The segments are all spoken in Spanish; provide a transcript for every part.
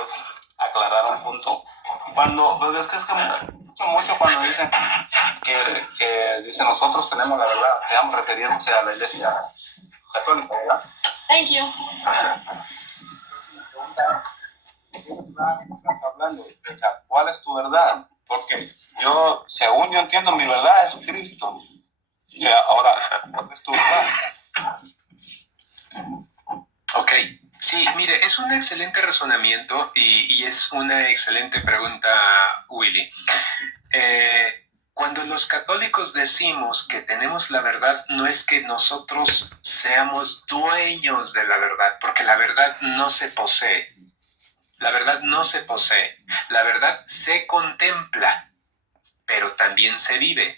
pues aclarar un punto. Cuando, pues es que mucho cuando dicen que dice nosotros tenemos la verdad, estamos refiriéndose a la iglesia católica, ¿verdad? Thank you. Entonces mi pregunta es, ¿qué verdad estás hablando? O sea, ¿cuál es tu verdad? Porque yo, según yo entiendo, mi verdad es Cristo. Y ahora, ¿cuál es tu verdad? Ok, sí, mire, es un excelente razonamiento y es una excelente pregunta, Willy. Cuando los católicos decimos que tenemos la verdad, no es que nosotros seamos dueños de la verdad, porque la verdad no se posee. La verdad no se posee. La verdad se contempla, pero también se vive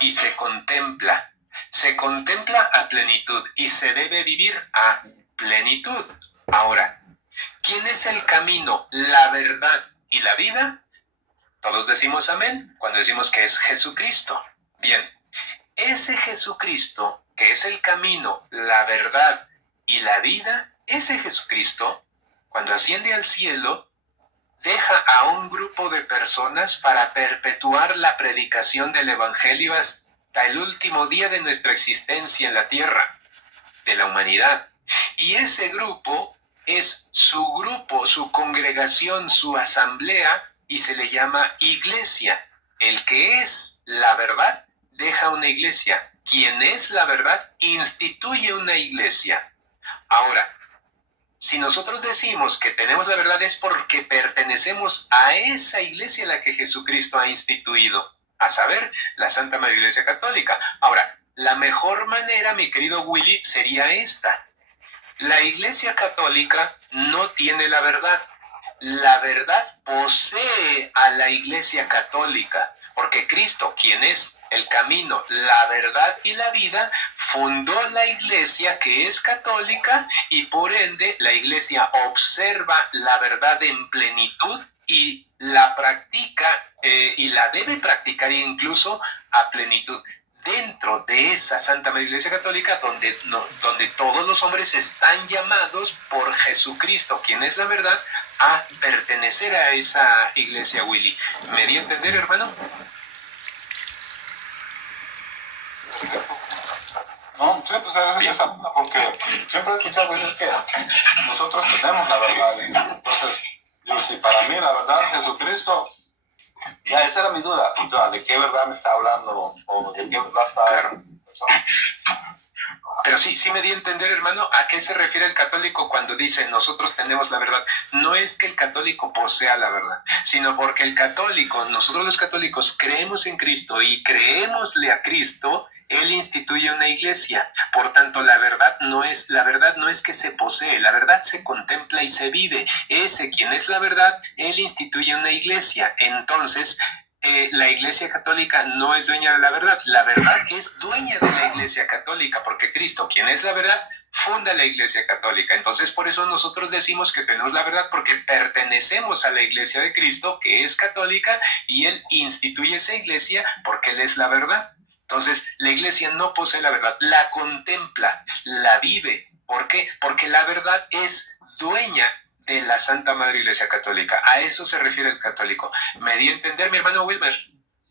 y se contempla. Se contempla a plenitud y se debe vivir a plenitud. Ahora, ¿quién es el camino, la verdad y la vida? Todos decimos amén cuando decimos que es Jesucristo. Bien, ese Jesucristo, que es el camino, la verdad y la vida, ese Jesucristo, cuando asciende al cielo, deja a un grupo de personas para perpetuar la predicación del Evangelio hasta el último día de nuestra existencia en la tierra, de la humanidad. Y ese grupo es su congregación, su asamblea, y se le llama iglesia. El que es la verdad deja una iglesia. Quien es la verdad instituye una iglesia. Ahora, si nosotros decimos que tenemos la verdad es porque pertenecemos a esa iglesia a la que Jesucristo ha instituido, a saber, la Santa Madre Iglesia Católica. Ahora, la mejor manera, mi querido Willy, sería esta. La Iglesia Católica no tiene la verdad. La verdad posee a la Iglesia Católica, porque Cristo, quien es el camino, la verdad y la vida, fundó la Iglesia que es católica y por ende la Iglesia observa la verdad en plenitud y la practica y la debe practicar incluso a plenitud. Dentro de esa Santa Madre Iglesia Católica donde todos los hombres están llamados por Jesucristo, quien es la verdad, a pertenecer a esa iglesia, Willy. ¿Me di a entender, hermano? No, sí, pues esa, porque siempre he escuchado veces que nosotros tenemos la verdad. Entonces, yo, si para mí la verdad es Jesucristo, ya esa era mi duda. O sea, ¿de qué verdad me está hablando? ¿O de qué verdad está claro. Pero sí me di a entender, hermano, a qué se refiere el católico cuando dice nosotros tenemos la verdad. No es que el católico posea la verdad, sino porque el católico, nosotros los católicos creemos en Cristo y creémosle a Cristo. Él instituye una iglesia. Por tanto, la verdad no es que se posee, la verdad se contempla y se vive. Ese quien es la verdad, él instituye una iglesia. Entonces, la Iglesia Católica no es dueña de la verdad es dueña de la Iglesia Católica, porque Cristo, quien es la verdad, funda la Iglesia Católica. Entonces, por eso nosotros decimos que tenemos la verdad, porque pertenecemos a la Iglesia de Cristo, que es católica, y Él instituye esa Iglesia porque Él es la verdad. Entonces, la Iglesia no posee la verdad, la contempla, la vive. ¿Por qué? Porque la verdad es dueña de la Santa Madre Iglesia Católica. A eso se refiere el católico. ¿Me di a entender, mi hermano Wilmer?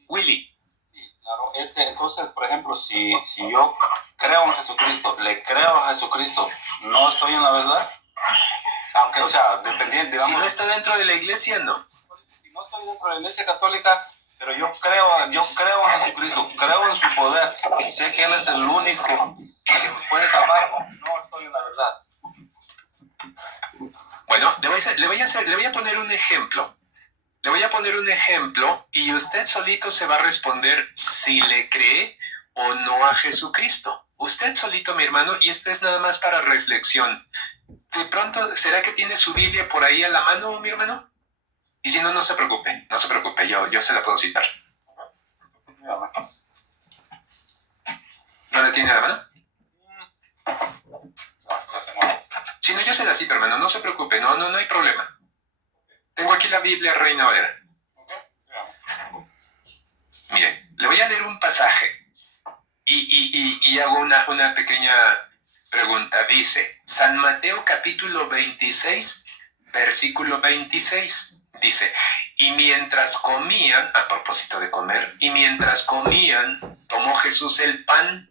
Willy. Sí, claro. Entonces, por ejemplo, si yo creo en Jesucristo, le creo a Jesucristo, ¿no estoy en la verdad? Aunque, o sea, dependiendo, digamos... Si no está dentro de la iglesia, no. Si no estoy dentro de la iglesia católica, pero yo creo en Jesucristo, creo en su poder, y sé que Él es el único que nos puede salvar, no estoy en la verdad. Bueno, le voy a poner un ejemplo. Le voy a poner un ejemplo y usted solito se va a responder si le cree o no a Jesucristo. Usted solito, mi hermano, y esto es nada más para reflexión. De pronto, ¿será que tiene su Biblia por ahí a la mano, mi hermano? Y si no, no se preocupe, yo se la puedo citar. ¿No la tiene a la mano? Si no, yo se la cito, hermano, no se preocupe, no hay problema. Tengo aquí la Biblia Reina Valera. Mire, le voy a leer un pasaje y hago una pequeña pregunta. Dice, San Mateo capítulo 26, versículo 26, dice, y mientras comían, a propósito de comer, y mientras comían, tomó Jesús el pan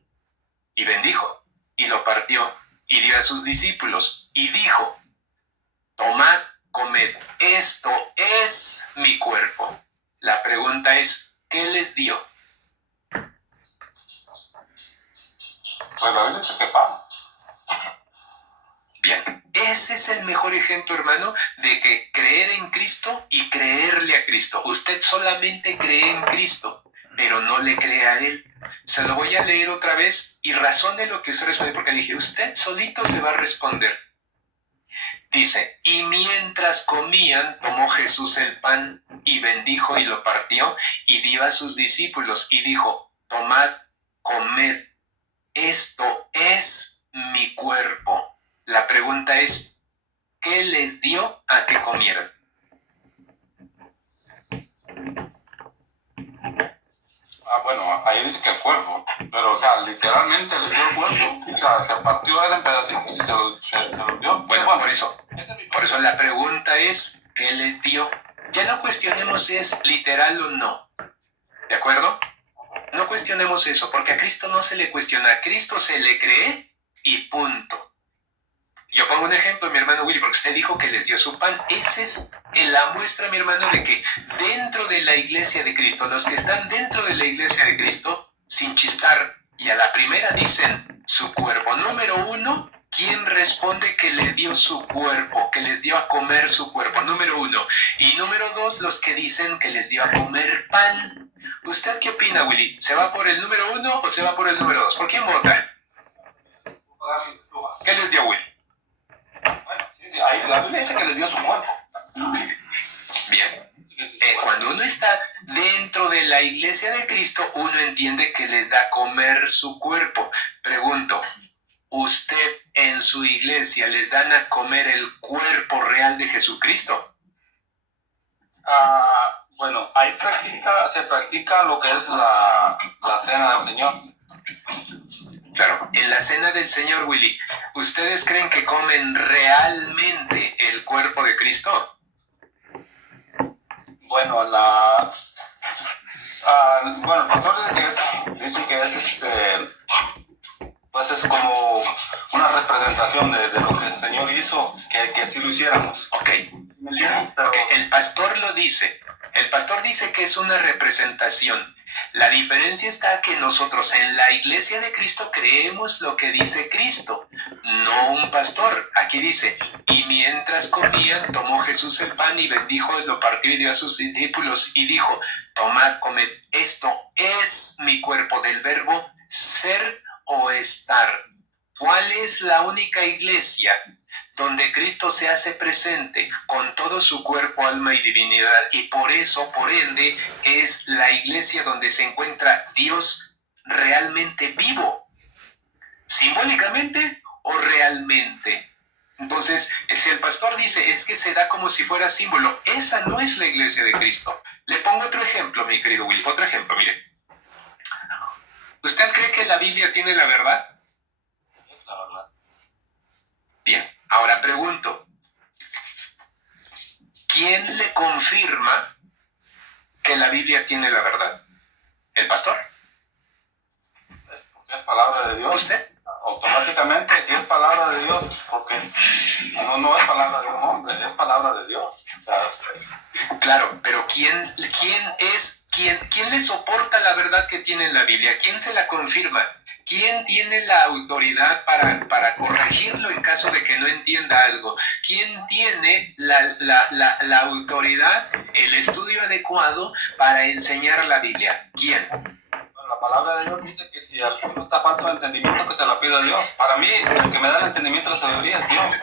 y bendijo, y lo partió, y dio a sus discípulos, y dijo, tomad, comed, esto es mi cuerpo. La pregunta es, ¿qué les dio? Pues la Biblia dice que pan. Bien, ese es el mejor ejemplo, hermano, de que creer en Cristo y creerle a Cristo. Usted solamente cree en Cristo, pero no le cree a Él. Se lo voy a leer otra vez y razone lo que usted responde, porque le dije, usted solito se va a responder. Dice, y mientras comían, tomó Jesús el pan y bendijo y lo partió y dio a sus discípulos y dijo, tomad, comed, esto es mi cuerpo. La pregunta es, ¿qué les dio a que comieran? Bueno, ahí dice que el cuerpo, pero o sea, literalmente le dio el cuerpo, o sea, se partió él en pedacitos y se lo dio. Bueno, por eso la pregunta es, ¿qué les dio? Ya no cuestionemos si es literal o no, ¿de acuerdo? No cuestionemos eso, porque a Cristo no se le cuestiona, a Cristo se le cree y punto. Yo pongo un ejemplo, mi hermano Willy, porque usted dijo que les dio su pan. Esa es la muestra, mi hermano, de que dentro de la iglesia de Cristo, los que están dentro de la iglesia de Cristo, sin chistar, y a la primera dicen su cuerpo. Número uno, ¿quién responde que le dio su cuerpo, que les dio a comer su cuerpo? Número uno. Y número dos, los que dicen que les dio a comer pan. ¿Usted qué opina, Willy? ¿Se va por el número uno o se va por el número dos? ¿Por quién vota? ¿Qué les dio, Willy? Bueno, sí, ahí la Biblia dice que le dio su cuerpo. Bien. Cuando uno está dentro de la iglesia de Cristo, uno entiende que les da a comer su cuerpo. Pregunto, ¿usted en su iglesia les dan a comer el cuerpo real de Jesucristo? Bueno, ahí se practica lo que es la cena del Señor. Claro, en la cena del Señor, Willy, ¿ustedes creen que comen realmente el cuerpo de Cristo? Bueno, bueno, el pastor dice que es pues es como una representación de lo que el Señor hizo, que así lo hiciéramos. Ok. ¿Me entiendes? Pero, Okay. El pastor lo dice. El pastor dice que es una representación. La diferencia está que nosotros en la iglesia de Cristo creemos lo que dice Cristo, no un pastor. Aquí dice, y mientras comían, tomó Jesús el pan y bendijo, lo partió y dio a sus discípulos y dijo, tomad, comed, esto es mi cuerpo, del verbo ser o estar. ¿Cuál es la única iglesia donde Cristo se hace presente con todo su cuerpo, alma y divinidad? Y por eso, por ende, es la iglesia donde se encuentra Dios realmente vivo, simbólicamente o realmente. Entonces, si el pastor dice, es que se da como si fuera símbolo, esa no es la iglesia de Cristo. Le pongo otro ejemplo, mi querido Will, otro ejemplo, mire. ¿Usted cree que la Biblia tiene la verdad? es la verdad. Bien, ahora pregunto, ¿quién le confirma que la Biblia tiene la verdad? ¿El pastor? Porque es palabra de Dios. ¿Usted? Automáticamente, si es palabra de Dios, porque no es palabra de un hombre, es palabra de Dios. O sea, Claro, pero ¿quién le soporta la verdad que tiene en la Biblia? ¿Quién se la confirma? ¿Quién tiene la autoridad para corregirlo en caso de que no entienda algo? ¿Quién tiene la autoridad, el estudio adecuado para enseñar la Biblia? ¿Quién? la palabra de Dios dice que si alguno está falto de entendimiento, que se la pida a Dios. Para mí, el que me da el entendimiento y la sabiduría es Dios.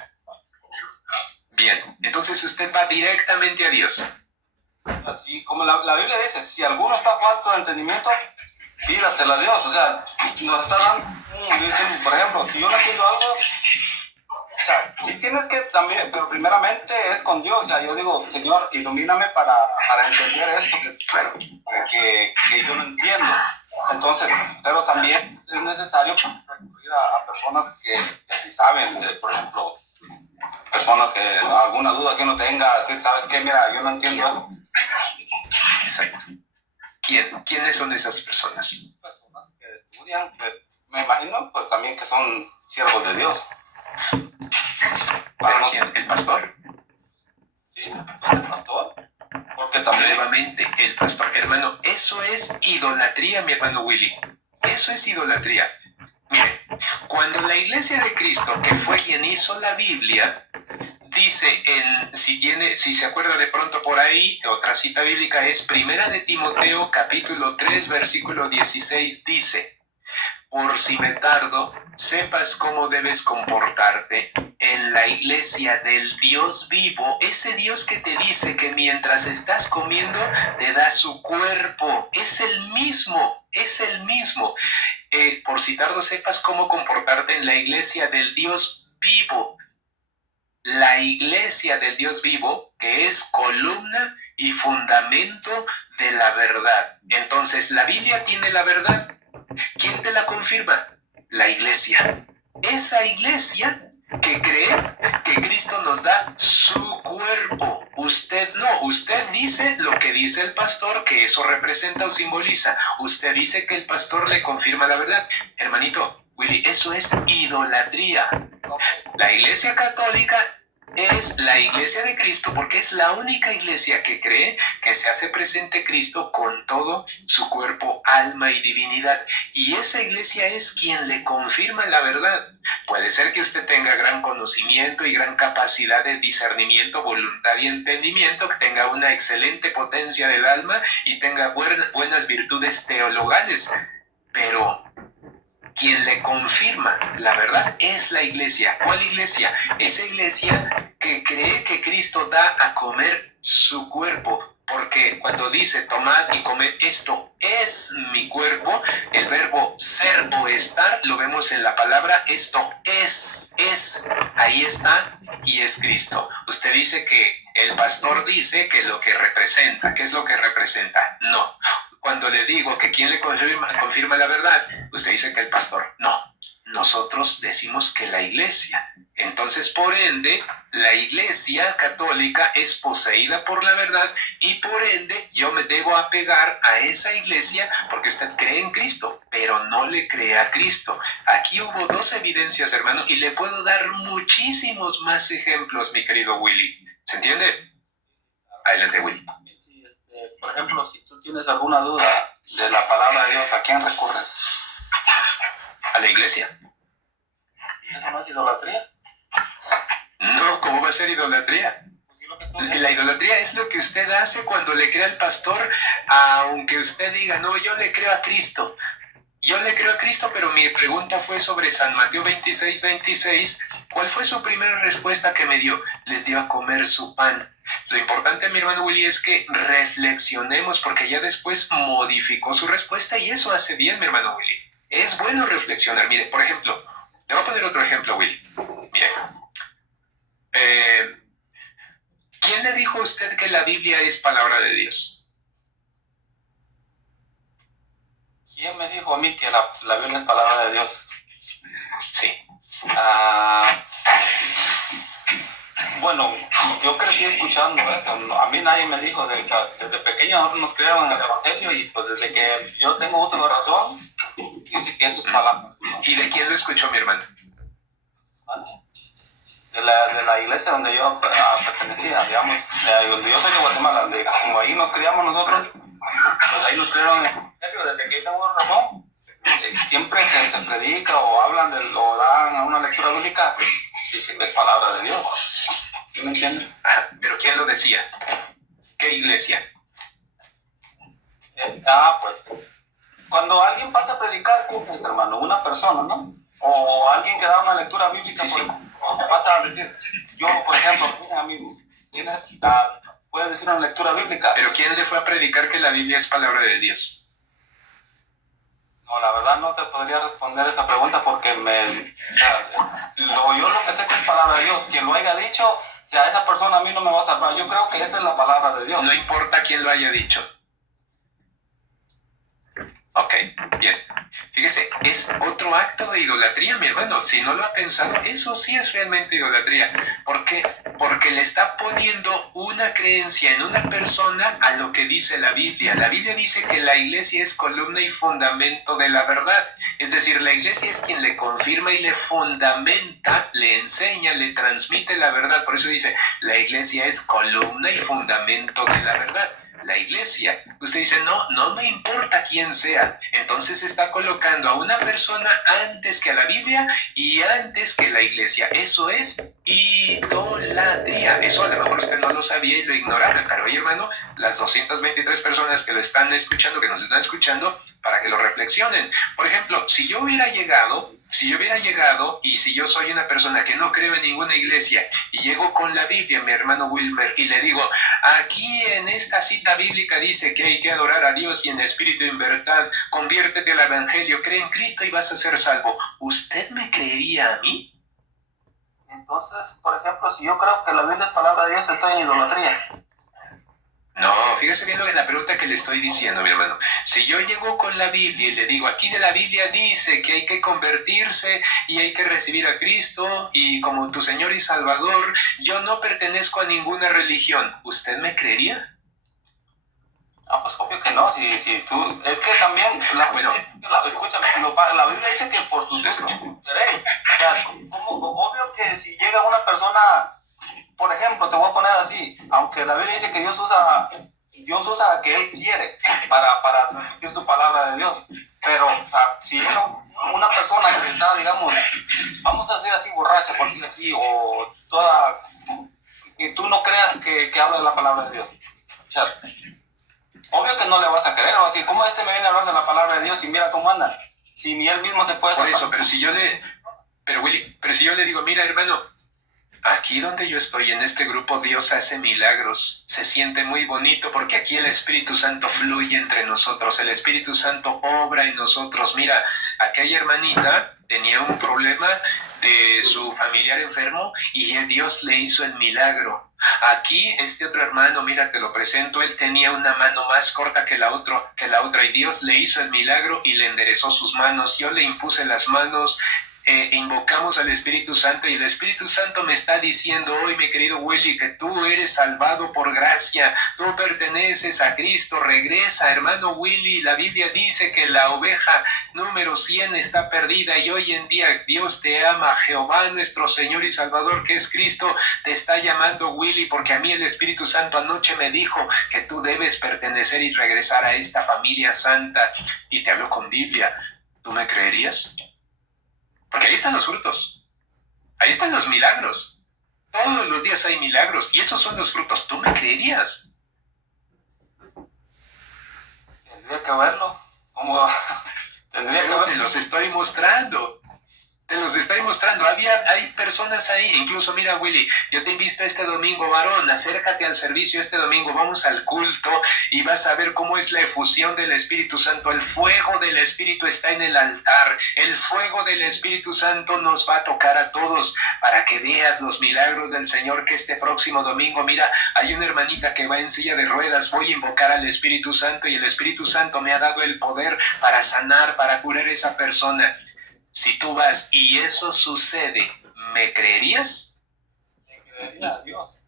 Bien, entonces usted va directamente a Dios. Así como la Biblia dice, si alguno está falto de entendimiento, pídasela a Dios. O sea, nos está dando, dicen, por ejemplo, si yo no entiendo algo, o sea, sí tienes que también, pero primeramente es con Dios. O sea, yo digo, Señor, ilumíname para entender esto que yo no entiendo. Entonces, pero también es necesario recurrir a personas que sí saben, por ejemplo, personas que alguna duda que uno tenga, decir, ¿sabes qué? Mira, yo no entiendo eso. Exacto. ¿Quiénes son esas personas? Personas que estudian, que me imagino, pues también que son siervos de Dios. ¿Pero quién? ¿El pastor? Sí, pues el pastor. Porque también... Nuevamente, el pastor. Hermano, eso es idolatría, mi hermano Willy. Eso es idolatría. Mire, cuando la iglesia de Cristo, que fue quien hizo la Biblia, dice, si se acuerda de pronto por ahí, otra cita bíblica es Primera de Timoteo, capítulo 3, versículo 16, dice: por si me tardo, sepas cómo debes comportarte en la iglesia del Dios vivo, ese Dios que te dice que mientras estás comiendo te da su cuerpo, es el mismo, es el mismo. Por si tardo, sepas cómo comportarte en la iglesia del Dios vivo. La iglesia del Dios vivo, que es columna y fundamento de la verdad. Entonces, la Biblia tiene la verdad. ¿Quién te la confirma? La iglesia. Esa iglesia que cree que Cristo nos da su cuerpo. Usted no, usted dice lo que dice el pastor, que eso representa o simboliza. Usted dice que el pastor le confirma la verdad. Hermanito Willy, eso es idolatría. La iglesia católica es la iglesia de Cristo porque es la única iglesia que cree que se hace presente Cristo con todo su cuerpo, alma y divinidad. Y esa iglesia es quien le confirma la verdad. Puede ser que usted tenga gran conocimiento y gran capacidad de discernimiento, voluntad y entendimiento, que tenga una excelente potencia del alma y tenga buenas virtudes teologales, pero quien le confirma la verdad es la iglesia. ¿Cuál iglesia? Esa iglesia que cree que Cristo da a comer su cuerpo. Porque cuando dice tomad y comed, esto es mi cuerpo, el verbo ser o estar lo vemos en la palabra esto es, ahí está y es Cristo. Usted dice que el pastor dice que lo que representa, ¿qué es lo que representa? No. Cuando le digo que quién le confirma la verdad, usted dice que el pastor. No, nosotros decimos que la iglesia. Entonces, por ende, la iglesia católica es poseída por la verdad y por ende yo me debo apegar a esa iglesia porque usted cree en Cristo, pero no le cree a Cristo. Aquí hubo dos evidencias, hermano, y le puedo dar muchísimos más ejemplos, mi querido Willy. ¿Se entiende? Adelante, Willy. Por ejemplo, si tú tienes alguna duda de la palabra de Dios, ¿a quién recurres? A la iglesia. ¿Y eso no es idolatría? No, ¿cómo va a ser idolatría? Pues sí, lo que tú dices. La idolatría es lo que usted hace cuando le cree al pastor, aunque usted diga, no, yo le creo a Cristo. Yo le creo a Cristo, pero mi pregunta fue sobre San Mateo 26, 26. ¿Cuál fue su primera respuesta que me dio? Les dio a comer su pan. Lo importante, mi hermano Willy, es que reflexionemos, porque ya después modificó su respuesta y eso hace bien, mi hermano Willy. Es bueno reflexionar. Mire, por ejemplo, le voy a poner otro ejemplo, Willy. Mire, ¿quién le dijo a usted que la Biblia es palabra de Dios? ¿Quién me dijo a mí que la Biblia es palabra de Dios? Sí. Bueno, yo crecí escuchando eso. A mí nadie me dijo, desde pequeño nosotros nos crearon en el Evangelio y pues desde que yo tengo uso de razón, dice que eso es palabra. ¿Y de quién lo escuchó, mi hermano? De la iglesia donde yo pertenecía, digamos, donde yo soy de Guatemala, como ahí nos criamos nosotros, pues ahí nos crearon en el Evangelio, desde que yo tengo razón. Siempre que se predica o hablan o dan una lectura bíblica, pues dice que es palabra de Dios. ¿Sí me entienden? ¿Pero quién lo decía? ¿Qué iglesia? Pues cuando alguien pasa a predicar, ¿quién es, hermano? Una persona, ¿no? O alguien que da una lectura bíblica, Sí. o se pasa a decir, yo, por ejemplo, amigo, puedes decir una lectura bíblica. ¿Pero quién le fue a predicar que la Biblia es palabra de Dios? No, la verdad no te podría responder esa pregunta porque yo lo que sé que es palabra de Dios. Quien lo haya dicho, esa persona a mí no me va a salvar. Yo creo que esa es la palabra de Dios. No importa quién lo haya dicho. Ok, bien. Fíjese, es otro acto de idolatría, mi hermano. Si no lo ha pensado, eso sí es realmente idolatría. ¿Por qué? Porque le está poniendo una creencia en una persona a lo que dice la Biblia. La Biblia dice que la iglesia es columna y fundamento de la verdad. Es decir, la iglesia es quien le confirma y le fundamenta, le enseña, le transmite la verdad. Por eso dice, la iglesia es columna y fundamento de la verdad. La iglesia. Usted dice, no me importa quién sea. Entonces está colocando a una persona antes que a la Biblia y antes que la iglesia. Eso es idolatría. Eso a lo mejor usted no lo sabía y lo ignoraba, pero oye, hermano, las 223 personas que lo están escuchando, que nos están escuchando, para que lo reflexionen. Por ejemplo, si yo hubiera llegado y si yo soy una persona que no creo en ninguna iglesia y llego con la Biblia, mi hermano Wilmer, y le digo, aquí en esta cita bíblica dice que hay que adorar a Dios y en espíritu y en verdad, conviértete al evangelio, cree en Cristo y vas a ser salvo. ¿Usted me creería a mí? Entonces, por ejemplo, si yo creo que la Biblia es palabra de Dios, estoy en idolatría. No, fíjese bien lo que la pregunta que le estoy diciendo, mi hermano. Si yo llego con la Biblia y le digo, aquí de la Biblia dice que hay que convertirse y hay que recibir a Cristo y como tu Señor y Salvador, yo no pertenezco a ninguna religión, ¿usted me creería? Ah, pues obvio que no, si tú, es que también, escúchame, la Biblia dice que por sus frutos seréis. O sea, obvio que si llega una persona, por ejemplo, te voy a poner así, aunque la Biblia dice que Dios usa a que Él quiere para transmitir su palabra de Dios, pero o sea, si llega una persona que está, digamos, vamos a decir así, borracha, por decir así, o toda, que tú no creas que habla de la palabra de Dios, o sea, obvio que no le vas a creer, o así, ¿cómo me viene a hablar de la palabra de Dios y mira cómo anda? Si ni él mismo se puede Por salvar. eso, pero si yo le digo, mira, hermano, aquí donde yo estoy, en este grupo, Dios hace milagros. Se siente muy bonito porque aquí el Espíritu Santo fluye entre nosotros. El Espíritu Santo obra en nosotros. Mira, aquella hermanita tenía un problema de su familiar enfermo y Dios le hizo el milagro. Aquí este otro hermano, mira, te lo presento, él tenía una mano más corta que la otra y Dios le hizo el milagro y le enderezó sus manos. Yo le impuse las manos. Invocamos al Espíritu Santo y el Espíritu Santo me está diciendo hoy, mi querido Willy, que tú eres salvado por gracia, tú perteneces a Cristo, regresa, hermano Willy, la Biblia dice que la oveja número 100 está perdida y hoy en día Dios te ama, Jehová nuestro Señor y Salvador que es Cristo, te está llamando Willy, porque a mí el Espíritu Santo anoche me dijo que tú debes pertenecer y regresar a esta familia santa y te hablo con Biblia, ¿tú me creerías? Porque ahí están los frutos, ahí están los milagros. Todos los días hay milagros y esos son los frutos. ¿Tú me creerías? Tendría que verlo. ¿Cómo? Tendría que verlo. Te los estoy mostrando. Te los estoy mostrando. Hay personas ahí. Incluso, mira, Willy, yo te invito este domingo, varón. Acércate al servicio este domingo. Vamos al culto y vas a ver cómo es la efusión del Espíritu Santo. El fuego del Espíritu está en el altar. El fuego del Espíritu Santo nos va a tocar a todos para que veas los milagros del Señor que este próximo domingo, mira, hay una hermanita que va en silla de ruedas. Voy a invocar al Espíritu Santo y el Espíritu Santo me ha dado el poder para sanar, para curar a esa persona. Si tú vas y eso sucede, ¿me creerías? Le creería a Dios.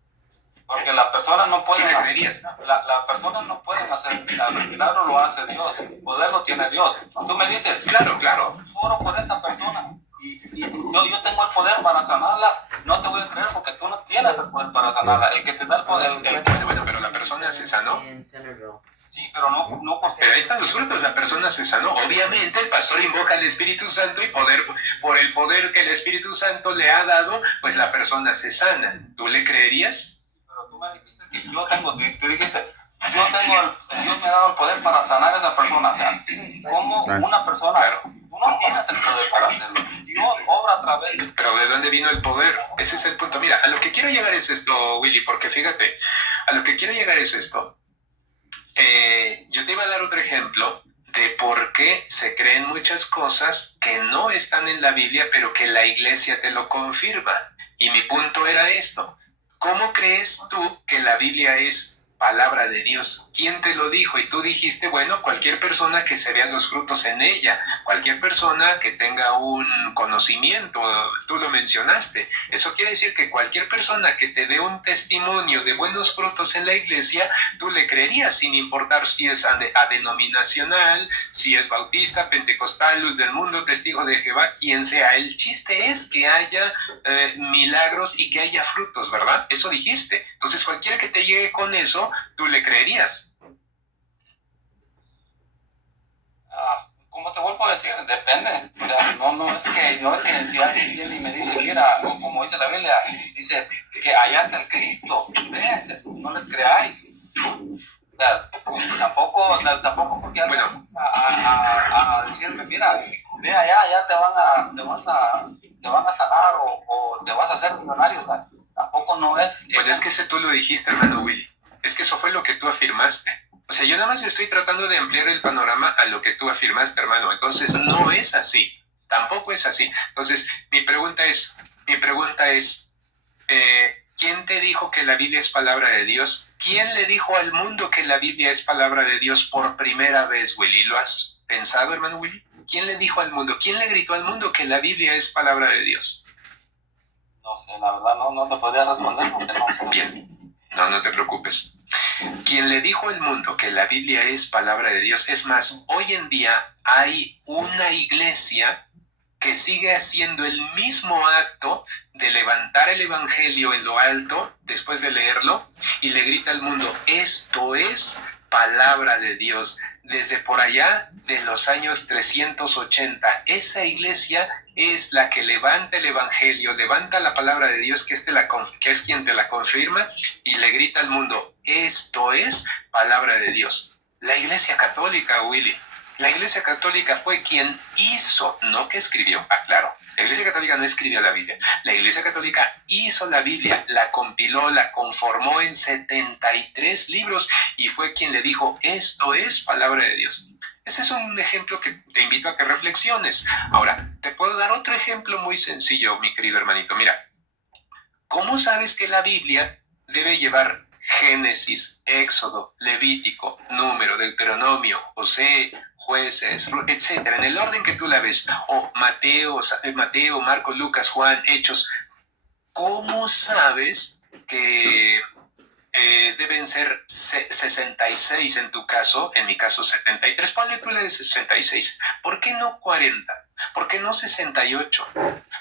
Porque las personas no pueden. Sí, me creerías. Las personas no pueden hacer el milagro. El milagro lo hace Dios. El poder lo tiene Dios. Tú me dices, claro. Yo oro por esta persona y yo tengo el poder para sanarla. No te voy a creer porque tú no tienes el poder para sanarla. El que te da el poder. Bueno, pero la persona se sanó. Sí, pero no porque... Pero ahí están los frutos, la persona se sanó. Obviamente el pastor invoca al Espíritu Santo y por el poder que el Espíritu Santo le ha dado, pues la persona se sana. ¿Tú le creerías? Sí, pero tú me dijiste que tú dijiste, Dios me ha dado el poder para sanar a esa persona. O sea, como una persona, claro. Tú no tienes el poder para hacerlo. Dios obra a través de... Pero ¿de dónde vino el poder? Ese es el punto. Mira, a lo que quiero llegar es esto, Willy, porque fíjate, a lo que quiero llegar es esto. Yo te iba a dar otro ejemplo de por qué se creen muchas cosas que no están en la Biblia, pero que la iglesia te lo confirma. Y mi punto era esto. ¿Cómo crees tú que la Biblia es palabra de Dios. ¿Quién te lo dijo? Y tú dijiste, bueno, cualquier persona que se vean los frutos en ella, cualquier persona que tenga un conocimiento, tú lo mencionaste. Eso quiere decir que cualquier persona que te dé un testimonio de buenos frutos en la iglesia, tú le creerías sin importar si es adenominacional, si es bautista, pentecostal, luz del mundo, testigo de Jehová, quien sea. El chiste es que haya milagros y que haya frutos, ¿verdad? Eso dijiste. Entonces cualquiera que te llegue con eso, tú le creerías. Como te vuelvo a decir, depende. O sea, no es que si alguien viene y me dice, mira, como dice la Biblia, dice que allá está el Cristo. No les creáis. O sea, tampoco porque alguien a decirme, mira, ve allá te van a sanar o te vas a hacer millonario. O sea, tampoco no es. Pues es que ese tú lo dijiste, hermano Willy. Es que eso fue lo que tú afirmaste. O sea, yo nada más estoy tratando de ampliar el panorama a lo que tú afirmaste, hermano. Entonces, no es así. Tampoco es así. Entonces, mi pregunta es, ¿quién te dijo que la Biblia es palabra de Dios? ¿Quién le dijo al mundo que la Biblia es palabra de Dios por primera vez, Willy? ¿Lo has pensado, hermano Willy? ¿Quién le dijo al mundo? ¿Quién le gritó al mundo que la Biblia es palabra de Dios? No sé, la verdad no te podría responder porque no sé. Bien, no te preocupes. Quien le dijo al mundo que la Biblia es palabra de Dios, es más, hoy en día hay una iglesia que sigue haciendo el mismo acto de levantar el evangelio en lo alto después de leerlo y le grita al mundo, esto es palabra de Dios. Desde por allá de los años 380, esa iglesia es la que levanta el evangelio, levanta la palabra de Dios, que es quien te la confirma, y le grita al mundo, esto es palabra de Dios. La iglesia católica, Willy, la iglesia católica fue quien hizo, no que escribió, aclaro. La iglesia católica no escribió la Biblia. La iglesia católica hizo la Biblia, la compiló, la conformó en 73 libros y fue quien le dijo, esto es palabra de Dios. Ese es un ejemplo que te invito a que reflexiones. Ahora, te puedo dar otro ejemplo muy sencillo, mi querido hermanito. Mira, ¿cómo sabes que la Biblia debe llevar Génesis, Éxodo, Levítico, Número, Deuteronomio, José, Jueces, etcétera, en el orden que tú la ves, o Mateo, Marcos, Lucas, Juan, Hechos? ¿Cómo sabes que deben ser 66 en tu caso, en mi caso 73? Ponle tú la de 66. ¿Por qué no 40? ¿Por qué no 68?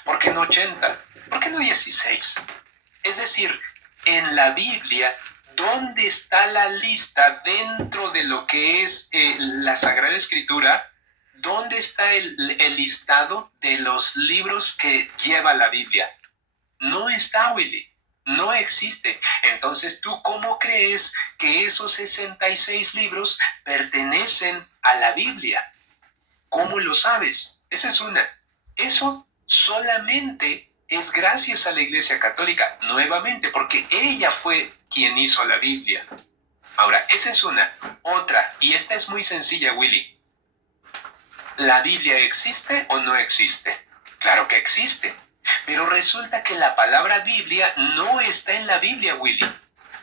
¿Por qué no 80? ¿Por qué no 16? Es decir, en la Biblia, ¿dónde está la lista dentro de lo que es la Sagrada Escritura? ¿Dónde está el listado de los libros que lleva la Biblia? No está, Willy. No existe. Entonces, ¿tú cómo crees que esos 66 libros pertenecen a la Biblia? ¿Cómo lo sabes? Esa es una. Eso solamente es gracias a la Iglesia Católica, nuevamente, porque ella fue quien hizo la Biblia. Ahora, esa es una. Otra, y esta es muy sencilla, Willy. ¿La Biblia existe o no existe? Claro que existe. Pero resulta que la palabra Biblia no está en la Biblia, Willy.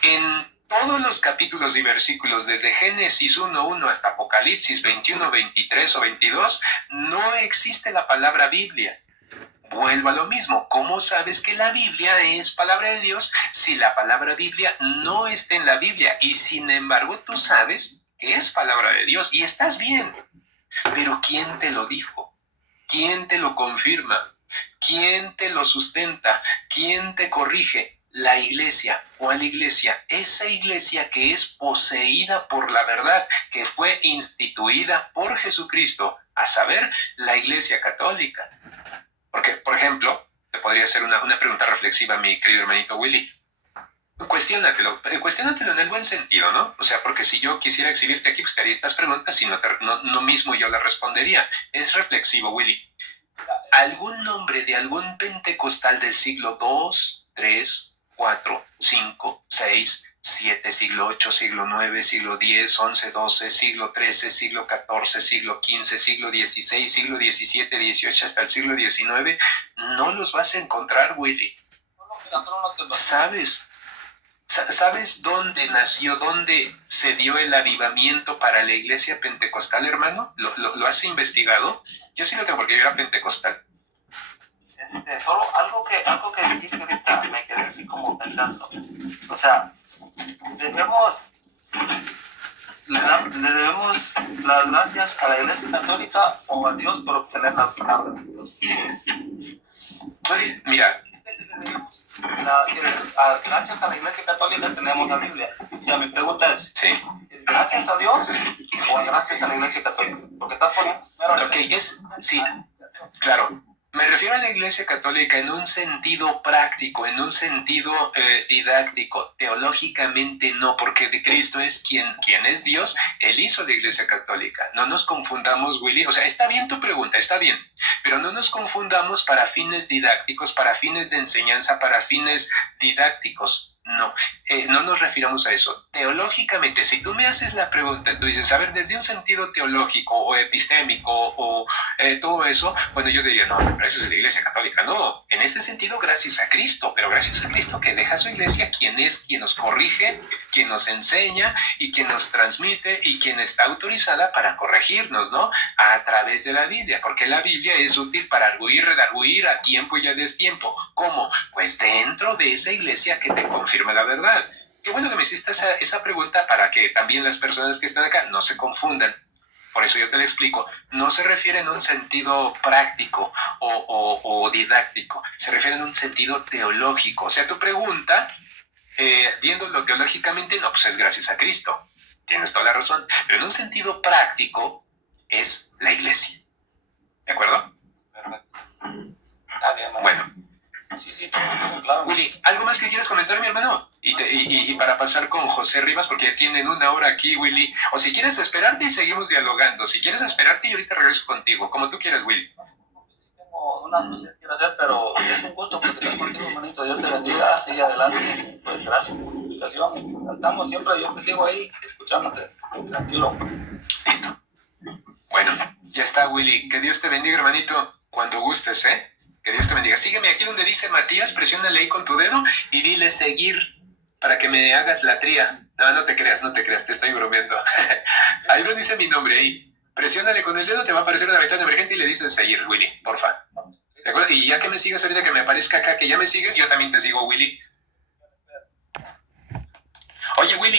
En todos los capítulos y versículos, desde Génesis 1:1 hasta Apocalipsis 21, 23 o 22, no existe la palabra Biblia. Vuelvo a lo mismo. ¿Cómo sabes que la Biblia es palabra de Dios si la palabra Biblia no está en la Biblia? Y sin embargo, tú sabes que es palabra de Dios y estás bien. Pero ¿quién te lo dijo? ¿Quién te lo confirma? ¿Quién te lo sustenta? ¿Quién te corrige? La iglesia. ¿Cuál iglesia? Esa iglesia que es poseída por la verdad, que fue instituida por Jesucristo, a saber, la iglesia católica. Porque, por ejemplo, te podría hacer una pregunta reflexiva, mi querido hermanito Willy. Cuestiónatelo en el buen sentido, ¿no? O sea, porque si yo quisiera exhibirte aquí, pues te haría estas preguntas y no mismo yo las respondería. Es reflexivo, Willy. ¿Algún nombre de algún pentecostal del siglo II, III, IV, V, VI, VII, siglo VIII, siglo IX, siglo X, XI, XII, siglo XIII, siglo XIV, siglo XV, siglo XVI, siglo XVII, XVIII, hasta el siglo XIX, no los vas a encontrar, Willy? ¿Sabes ¿Sabes dónde nació, dónde se dio el avivamiento para la iglesia pentecostal, hermano? ¿Lo has investigado? Yo sí lo tengo porque yo era pentecostal. Solo algo que dijiste ahorita me quedé así como pensando. O sea, le debemos las gracias a la Iglesia Católica o a Dios por obtener la palabra de Dios. Pues, Mira, gracias a la Iglesia Católica tenemos la Biblia. O sea, mi pregunta es, sí. ¿es gracias a Dios o gracias a la Iglesia Católica? Porque estás poniendo primero Ok, sí, claro. Me refiero a la Iglesia Católica en un sentido práctico, en un sentido didáctico. Teológicamente no, porque de Cristo es quien es Dios. Él hizo la Iglesia Católica. No nos confundamos, Willy. O sea, está bien tu pregunta, está bien. Pero no nos confundamos para fines didácticos, para fines de enseñanza, para fines didácticos. No, no nos refiramos a eso. Teológicamente, si tú me haces la pregunta, tú dices, a ver, desde un sentido teológico o epistémico o todo eso, bueno, yo diría, no, gracias a la Iglesia Católica. No, en ese sentido, gracias a Cristo, pero gracias a Cristo que deja su Iglesia, quien nos corrige, quien nos enseña y quien nos transmite y quien está autorizada para corregirnos, ¿no? A través de la Biblia, porque la Biblia es útil para arguir, redarguir a tiempo y a destiempo. ¿Cómo? Pues dentro de esa Iglesia que te confirma la verdad. Qué bueno que me hiciste esa pregunta para que también las personas que están acá no se confundan. Por eso yo te lo explico. No se refiere en un sentido práctico o didáctico. Se refiere en un sentido teológico. O sea, tu pregunta, viéndolo teológicamente, no, pues es gracias a Cristo. Tienes toda la razón. Pero en un sentido práctico es la Iglesia. ¿De acuerdo? Bueno. Sí, claro. Willy, ¿algo más que quieras comentar, mi hermano? Y para pasar con José Rivas, porque tienen 1 hora aquí, Willy. O si quieres esperarte y seguimos dialogando. Si quieres esperarte y ahorita regreso contigo, como tú quieras, Willy. Tengo unas cosas que quiero hacer, pero es un gusto platicar contigo, hermanito. Dios te bendiga, sigue adelante. Y pues gracias por la invitación. Estamos siempre, yo te sigo ahí, escuchándote. Tranquilo. Listo. Bueno, ya está, Willy. Que Dios te bendiga, hermanito. Cuando gustes, ¿eh? Que Dios te bendiga. Sígueme aquí donde dice Matías, presiónale ahí con tu dedo y dile seguir para que me hagas la tría. No te creas, te estoy bromeando. Ahí donde dice mi nombre, ahí. Presiónale con el dedo, te va a aparecer una ventana emergente y le dices seguir, Willy, porfa. ¿De acuerdo? Y ya que me sigas ahorita, que me aparezca acá, que ya me sigues, yo también te sigo, Willy. Oye, Willy,